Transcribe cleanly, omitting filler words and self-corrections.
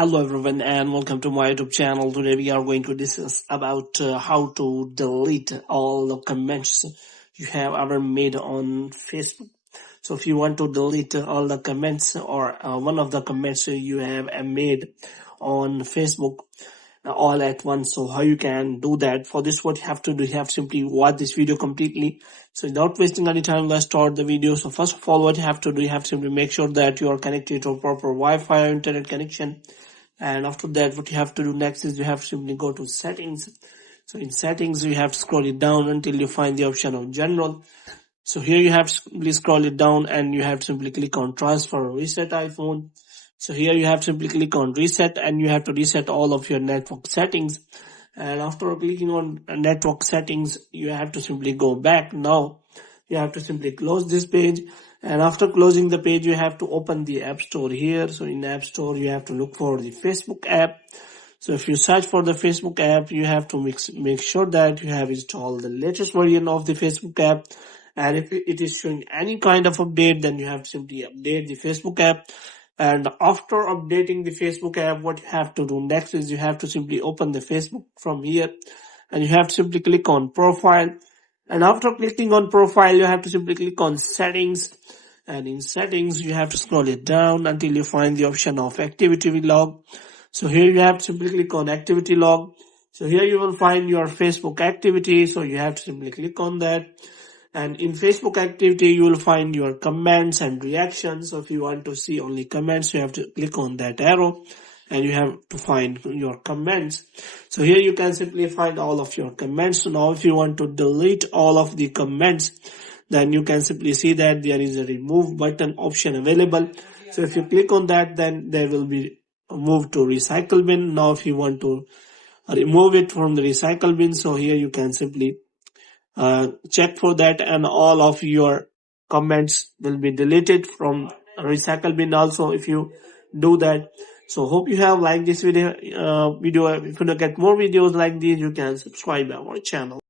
Hello everyone and welcome to my YouTube channel. Today we are going to discuss about how to delete all the comments you have ever made on Facebook. So if you want to delete all the comments or one of the comments you have made on Facebook all at once, so how you can do that? For this, what you have to do, you have to simply watch this video completely. So without wasting any time, let's start the video. So first of all, what you have to do, you have to simply make sure that you are connected to a proper Wi-Fi or internet connection. And after that, what you have to do next is you have to simply go to settings. So in settings, you have to scroll it down until you find the option of general. So here you have to simply scroll it down and you have to simply click on transfer or reset iPhone. So here you have to simply click on reset and you have to reset all of your network settings. And after clicking on network settings, you have to simply go back. Now you have to simply close this page. And after closing the page, you have to open the App Store here. So in App Store, you have to look for the Facebook app. So if you search for the Facebook app, you have to make sure that you have installed the latest version of the Facebook app. And if it is showing any kind of update, then you have to simply update the Facebook app. And after updating the Facebook app, what you have to do next is you have to simply open the Facebook from here. And you have to simply click on profile. And after clicking on profile, you have to simply click on settings. And in settings, you have to scroll it down until you find the option of activity log. So here you have to simply click on activity log. So here you will find your Facebook activity. So you have to simply click on that. And in Facebook activity, you will find your comments and reactions. So if you want to see only comments, you have to click on that arrow and you have to find your comments. So here you can simply find all of your comments. So now if you want to delete all of the comments, then you can simply see that there is a remove button option available. So if you click on that, then there will be moved to recycle bin. Now if you want to remove it from the recycle bin, so here you can simply check for that and all of your comments will be deleted from recycle bin also if you do that. So hope you have liked this video. If you want to get more videos like these, you can subscribe our channel.